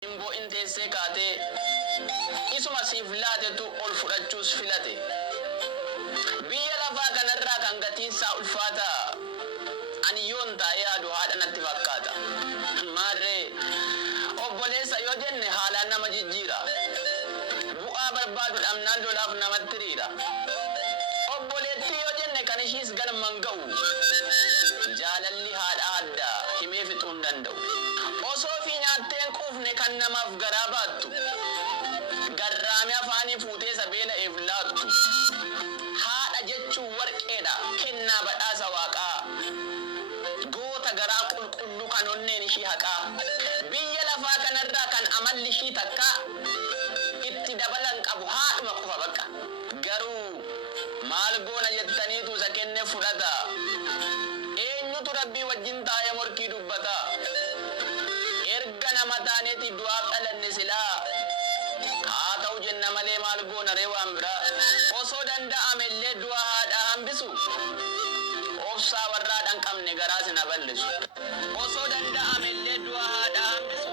Imbo intese kate isuma siflate tu ol fudhachuus filate biyya lafaa kanarraa kan gatiin isaa ulfaata ani yoon taa'ee yaadu haadha natti fakkaata maarree obboleessa yoo jenne haalaan nama jijjiira bu'aa barbaadu dhamnaan lolaaf namatti riira obboleetti yoo jenne kan ishiis galman ga'u jaalalli haadha adda himee fixuu hin danda'u osoo fi nyaatteen quufne kan namaaf garaa baattu garraame afaanii fuutee sabeela eeflaattu haadha jechuun warqeedha kennaa badhaasa waaqaa goota garaa qulqulluu kan onneen ishii haqaa biyya lafaa kanarraa kan amalli ishii takka itti dabalan qabu haadhuma qofa bakka garuu maal goona jettaniitu isa kenne fudhata eenyutu rabbii wajjin taa'ee morkii dubbata erga nama taaneeti du'aaf dhalanne silaa haa ta'u jenna malee maal goona ree waan biraa osoo danda'amellee du'a haadha hambisu obsaa warraa dhan qabne garaas na bal'isu osoo danda'amellee du'a haadha hambisu